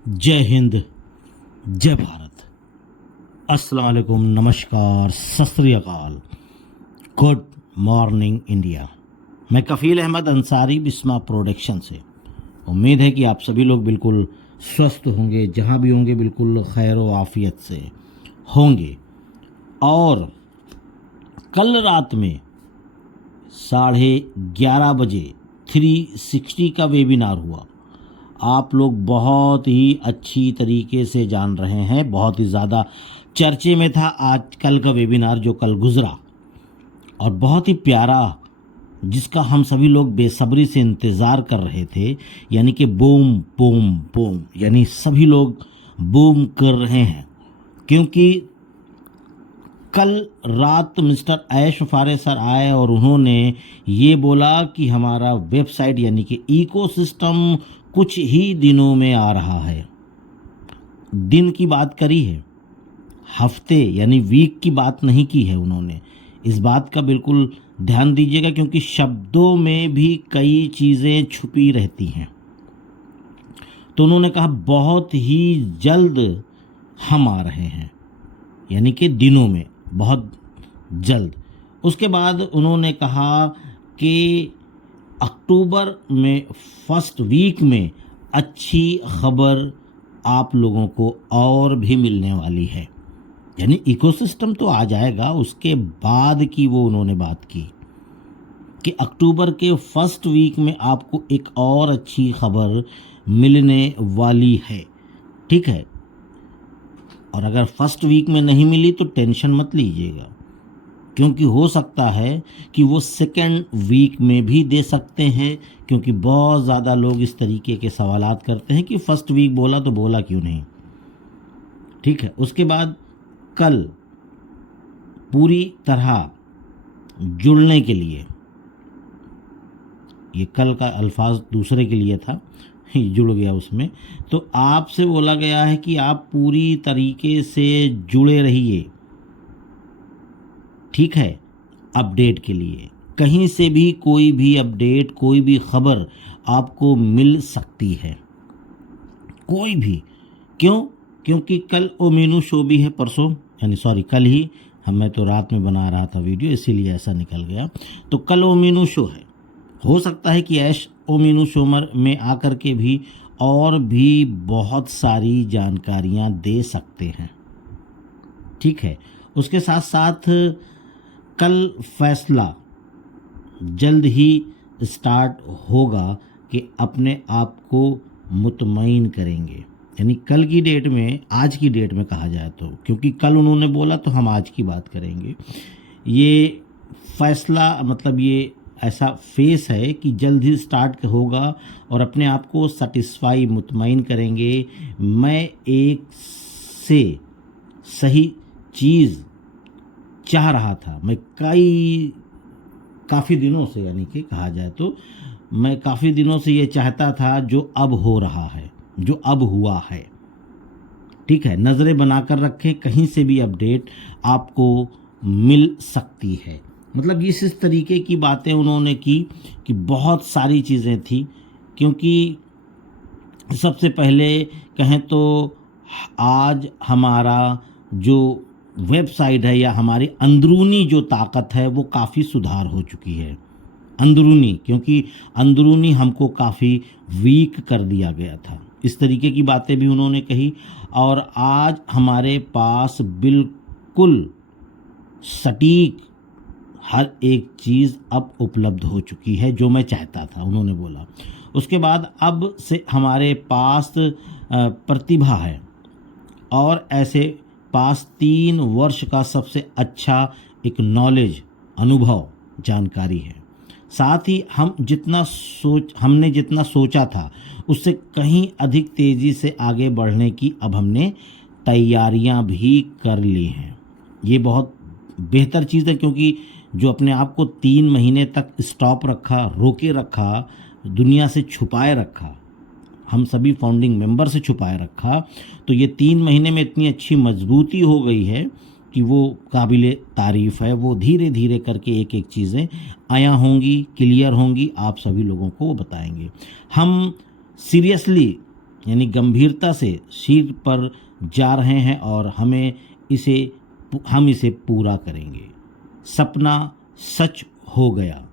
जय हिंद, जय भारत, अस्सलाम वालेकुम, नमस्कार, सत श्री अकाल, गुड मॉर्निंग इंडिया। मैं कफ़ील अहमद अंसारी बिस्मा प्रोडक्शन से। उम्मीद है कि आप सभी लोग बिल्कुल स्वस्थ होंगे, जहाँ भी होंगे बिल्कुल खैर व आफियत से होंगे। और कल रात में 11:30 बजे 360 का वेबिनार हुआ। आप लोग बहुत ही अच्छी तरीके से जान रहे हैं, बहुत ही ज़्यादा चर्चे में था आज कल का वेबिनार जो कल गुजरा, और बहुत ही प्यारा, जिसका हम सभी लोग बेसब्री से इंतज़ार कर रहे थे। यानी कि बूम बूम बूम, यानी सभी लोग बूम कर रहे हैं, क्योंकि कल रात मिस्टर ऐश फारे सर आए और उन्होंने ये बोला कि हमारा वेबसाइट यानी कि इकोसिस्टम कुछ ही दिनों में आ रहा है। दिन की बात करी है, हफ्ते यानी वीक की बात नहीं की है उन्होंने। इस बात का बिल्कुल ध्यान दीजिएगा, क्योंकि शब्दों में भी कई चीज़ें छुपी रहती हैं। तो उन्होंने कहा बहुत ही जल्द हम आ रहे हैं, यानी कि दिनों में, बहुत जल्द। उसके बाद उन्होंने कहा कि अक्टूबर में फर्स्ट वीक में अच्छी खबर आप लोगों को और भी मिलने वाली है। यानी इकोसिस्टम तो आ जाएगा, उसके बाद की वो उन्होंने बात की कि अक्टूबर के फर्स्ट वीक में आपको एक और अच्छी खबर मिलने वाली है। ठीक है, और अगर फर्स्ट वीक में नहीं मिली तो टेंशन मत लीजिएगा, क्योंकि हो सकता है कि वो सेकेंड वीक में भी दे सकते हैं, क्योंकि बहुत ज़्यादा लोग इस तरीके के सवालात करते हैं कि फर्स्ट वीक बोला तो बोला क्यों नहीं। ठीक है, उसके बाद कल पूरी तरह जुड़ने के लिए, ये कल का अल्फाज दूसरे के लिए था, जुड़ गया उसमें, तो आपसे बोला गया है कि आप पूरी तरीके से जुड़े रहिए। ठीक है, अपडेट के लिए कहीं से भी कोई भी अपडेट, कोई भी खबर आपको मिल सकती है, कोई भी। क्यों? क्योंकि कल ओमेनू शो भी है, परसों यानी सॉरी कल ही, मैं तो रात में बना रहा था वीडियो, इसीलिए ऐसा निकल गया। तो कल ओमेनू शो है, हो सकता है कि ऐश ओमेनू शोमर में आकर के भी और भी बहुत सारी जानकारियां दे सकते हैं। ठीक है, उसके साथ साथ कल फैसला जल्द ही स्टार्ट होगा कि अपने आप को मुतमईन करेंगे। यानी कल की डेट में, आज की डेट में कहा जाए तो, क्योंकि कल उन्होंने बोला तो हम आज की बात करेंगे। ये फैसला मतलब ये ऐसा फेस है कि जल्द ही स्टार्ट होगा और अपने आप को सेटिस्फाई, मुतमईन करेंगे। मैं एक से सही चीज़ चाह रहा था, मैं काफ़ी दिनों से, यानी कि कहा जाए तो मैं काफ़ी दिनों से ये चाहता था जो अब हो रहा है, जो अब हुआ है। ठीक है, नज़रें बनाकर रखें, कहीं से भी अपडेट आपको मिल सकती है। मतलब इस तरीके की बातें उन्होंने की कि बहुत सारी चीज़ें थी। क्योंकि सबसे पहले कहें तो आज हमारा जो वेबसाइट है या हमारी अंदरूनी जो ताकत है वो काफ़ी सुधार हो चुकी है। अंदरूनी, क्योंकि अंदरूनी हमको काफ़ी वीक कर दिया गया था, इस तरीके की बातें भी उन्होंने कही। और आज हमारे पास बिल्कुल सटीक हर एक चीज़ अब उपलब्ध हो चुकी है जो मैं चाहता था, उन्होंने बोला। उसके बाद अब से हमारे पास प्रतिभा है, और ऐसे पास 3 वर्ष का सबसे अच्छा एक नॉलेज, अनुभव, जानकारी है। साथ ही हमने जितना सोचा था उससे कहीं अधिक तेज़ी से आगे बढ़ने की अब हमने तैयारियां भी कर ली हैं। ये बहुत बेहतर चीज़ है, क्योंकि जो अपने आप को 3 महीने तक स्टॉप रखा, रोके रखा, दुनिया से छुपाए रखा, हम सभी फाउंडिंग मेंबर से छुपाए रखा, तो ये 3 महीने में इतनी अच्छी मजबूती हो गई है कि वो काबिले तारीफ़ है। वो धीरे धीरे करके एक एक चीज़ें आया होंगी, क्लियर होंगी, आप सभी लोगों को वो बताएंगे। हम सीरियसली यानी गंभीरता से शीर्ष पर जा रहे हैं और हम इसे पूरा करेंगे। सपना सच हो गया,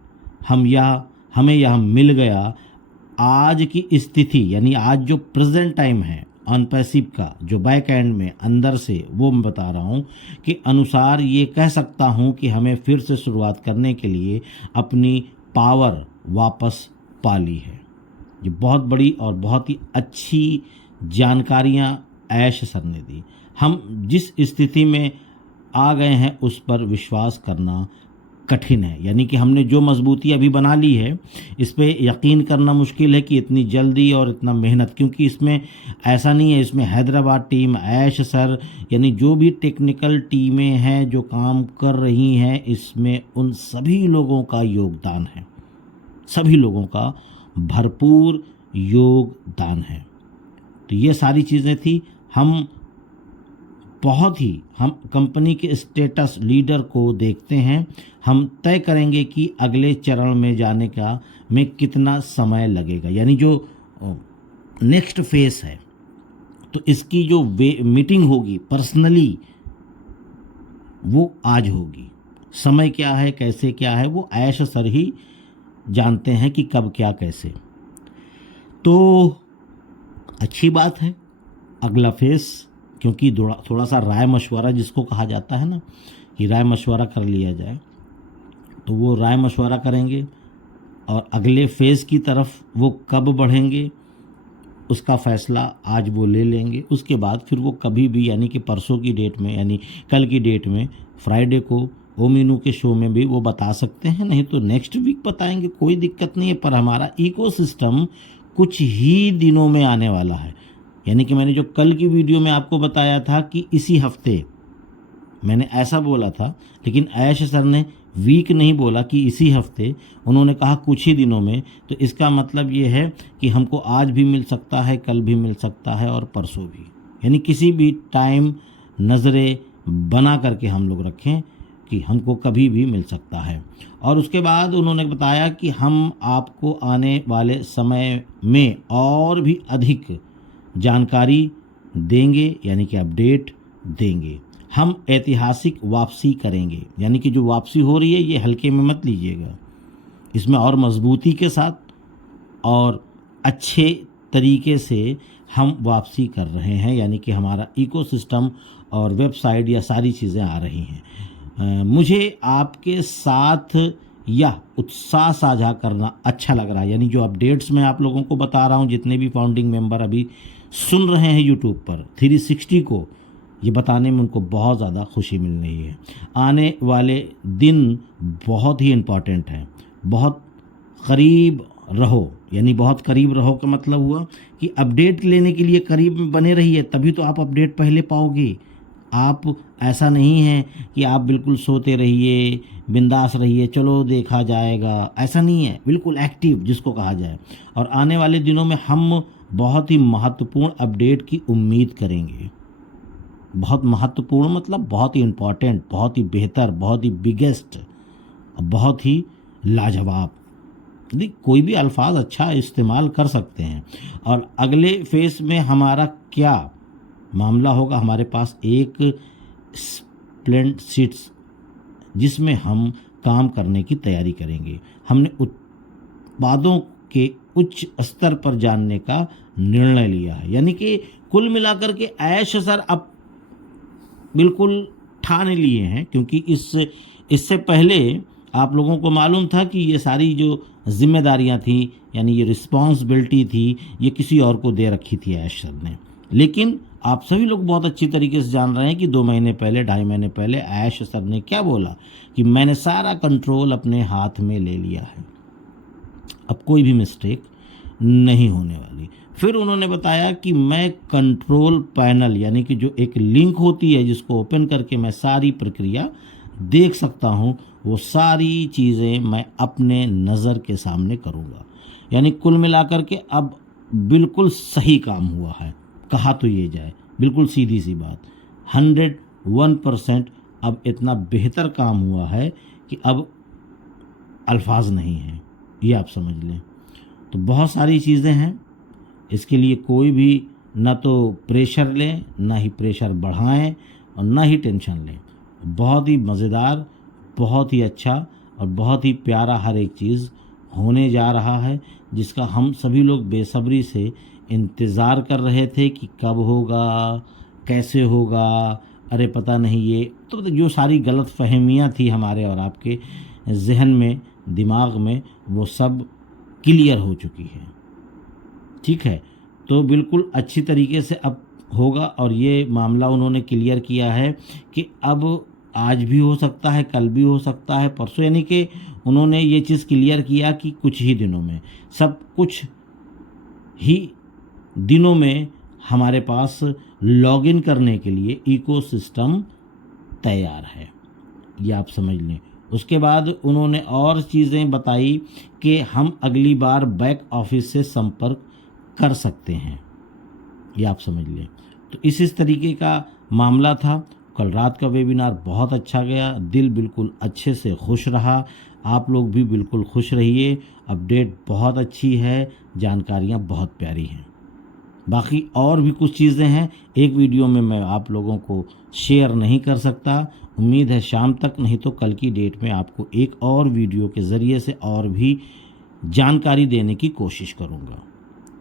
हमें यह मिल गया। आज की स्थिति यानी आज जो प्रेजेंट टाइम है ऑन पैसिव का, जो बैक एंड में अंदर से, वो मैं बता रहा हूँ कि अनुसार ये कह सकता हूँ कि हमें फिर से शुरुआत करने के लिए अपनी पावर वापस पा ली है। ये बहुत बड़ी और बहुत ही अच्छी जानकारियाँ ऐश सर ने दी। हम जिस स्थिति में आ गए हैं उस पर विश्वास करना कठिन है, यानी कि हमने जो मजबूती अभी बना ली है इस पे यकीन करना मुश्किल है कि इतनी जल्दी और इतना मेहनत, क्योंकि इसमें ऐसा नहीं है, इसमें हैदराबाद टीम, ऐश सर, यानी जो भी टेक्निकल टीमें हैं जो काम कर रही हैं, इसमें उन सभी लोगों का योगदान है, सभी लोगों का भरपूर योगदान है। तो ये सारी चीज़ें थी। हम कंपनी के स्टेटस लीडर को देखते हैं, हम तय करेंगे कि अगले चरण में जाने में कितना समय लगेगा, यानी जो नेक्स्ट फेस है। तो इसकी जो मीटिंग होगी पर्सनली वो आज होगी। समय क्या है, कैसे क्या है, वो ऐश सर ही जानते हैं कि कब क्या कैसे। तो अच्छी बात है अगला फेस, क्योंकि थोड़ा सा राय मशवरा जिसको कहा जाता है ना, कि राय मशवरा कर लिया जाए, तो वो राय मशवरा करेंगे और अगले फेज़ की तरफ वो कब बढ़ेंगे उसका फ़ैसला आज वो ले लेंगे। उसके बाद फिर वो कभी भी, यानी कि परसों की डेट में, यानी कल की डेट में, फ्राइडे को ओ मीनू के शो में भी वो बता सकते हैं, नहीं तो नेक्स्ट वीक बताएंगे, कोई दिक्कत नहीं है। पर हमारा इकोसिस्टम कुछ ही दिनों में आने वाला है, यानी कि मैंने जो कल की वीडियो में आपको बताया था कि इसी हफ्ते मैंने ऐसा बोला था, लेकिन ऐश सर ने वीक नहीं बोला कि इसी हफ्ते, उन्होंने कहा कुछ ही दिनों में। तो इसका मतलब ये है कि हमको आज भी मिल सकता है, कल भी मिल सकता है और परसों भी, यानी किसी भी टाइम नज़रें बना करके हम लोग रखें कि हमको कभी भी मिल सकता है। और उसके बाद उन्होंने बताया कि हम आपको आने वाले समय में और भी अधिक जानकारी देंगे, यानी कि अपडेट देंगे। हम ऐतिहासिक वापसी करेंगे, यानी कि जो वापसी हो रही है ये हल्के में मत लीजिएगा, इसमें और मजबूती के साथ और अच्छे तरीके से हम वापसी कर रहे हैं, यानी कि हमारा इकोसिस्टम और वेबसाइट या सारी चीज़ें आ रही हैं। मुझे आपके साथ यह उत्साह साझा करना अच्छा लग रहा है, यानी जो अपडेट्स मैं आप लोगों को बता रहा हूँ, जितने भी फाउंडिंग मेंबर अभी सुन रहे हैं यूट्यूब पर 360 को, ये बताने में उनको बहुत ज़्यादा खुशी मिल रही है। आने वाले दिन बहुत ही इम्पॉर्टेंट हैं, बहुत करीब रहो, यानी बहुत करीब रहो का मतलब हुआ कि अपडेट लेने के लिए करीब में बने रहिए, तभी तो आप अपडेट पहले पाओगे। आप ऐसा नहीं है कि आप बिल्कुल सोते रहिए, बिंदास रहिए, चलो देखा जाएगा, ऐसा नहीं है, बिल्कुल एक्टिव जिसको कहा जाए। और आने वाले दिनों में हम बहुत ही महत्वपूर्ण अपडेट की उम्मीद करेंगे। बहुत महत्वपूर्ण मतलब बहुत ही इम्पॉर्टेंट, बहुत ही बेहतर, बहुत ही बिगेस्ट, बहुत ही लाजवाब। देख, कोई भी अल्फाज अच्छा इस्तेमाल कर सकते हैं। और अगले फेस में हमारा क्या मामला होगा, हमारे पास एक स्प्लेंड सीट्स जिसमें हम काम करने की तैयारी करेंगे। हमने उत्पादों के उच्च स्तर पर जानने का निर्णय लिया है, यानी कि कुल मिलाकर के ऐश सर अब बिल्कुल ठान लिए हैं, क्योंकि इससे पहले आप लोगों को मालूम था कि ये सारी जो जिम्मेदारियां थी, यानी ये रिस्पॉन्सिबिलिटी थी, ये किसी और को दे रखी थी ऐश सर ने। लेकिन आप सभी लोग बहुत अच्छी तरीके से जान रहे हैं कि 2 महीने पहले, 2.5 महीने पहले ऐश सर ने क्या बोला कि मैंने सारा कंट्रोल अपने हाथ में ले लिया है, अब कोई भी मिस्टेक नहीं होने वाली। फिर उन्होंने बताया कि मैं कंट्रोल पैनल, यानी कि जो एक लिंक होती है जिसको ओपन करके मैं सारी प्रक्रिया देख सकता हूँ, वो सारी चीज़ें मैं अपने नज़र के सामने करूँगा। यानी कुल मिलाकर के अब बिल्कुल सही काम हुआ है, कहा तो ये जाए, बिल्कुल सीधी सी बात, 101% अब इतना बेहतर काम हुआ है कि अब अल्फाज नहीं हैं, ये आप समझ लें। तो बहुत सारी चीज़ें हैं, इसके लिए कोई भी न तो प्रेशर लें, ना ही प्रेशर बढ़ाएं और ना ही टेंशन लें। बहुत ही मज़ेदार, बहुत ही अच्छा और बहुत ही प्यारा हर एक चीज़ होने जा रहा है, जिसका हम सभी लोग बेसब्री से इंतज़ार कर रहे थे कि कब होगा, कैसे होगा, अरे पता नहीं ये तो जो सारी गलत फहमियाँ थी हमारे और आपके जहन में, दिमाग में, वो सब क्लियर हो चुकी है। ठीक है, तो बिल्कुल अच्छी तरीके से अब होगा और ये मामला उन्होंने क्लियर किया है कि अब आज भी हो सकता है, कल भी हो सकता है, परसों, यानी कि उन्होंने ये चीज़ क्लियर किया कि कुछ ही दिनों में, सब कुछ ही दिनों में हमारे पास लॉगिन करने के लिए इकोसिस्टम तैयार है, ये आप समझ लें। उसके बाद उन्होंने और चीज़ें बताई कि हम अगली बार बैक ऑफिस से संपर्क कर सकते हैं, ये आप समझ लें। तो इस तरीके का मामला था। कल रात का वेबिनार बहुत अच्छा गया, दिल बिल्कुल अच्छे से खुश रहा, आप लोग भी बिल्कुल खुश रहिए। अपडेट बहुत अच्छी है, जानकारियाँ बहुत प्यारी हैं। बाकी और भी कुछ चीज़ें हैं, एक वीडियो में मैं आप लोगों को शेयर नहीं कर सकता। उम्मीद है शाम तक, नहीं तो कल की डेट में आपको एक और वीडियो के ज़रिए से और भी जानकारी देने की कोशिश करूँगा।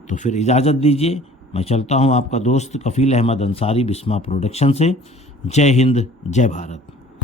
तो फिर इजाज़त दीजिए, मैं चलता हूँ। आपका दोस्त कफ़ील अहमद अंसारी, बिस्मा प्रोडक्शन से। जय हिंद, जय भारत।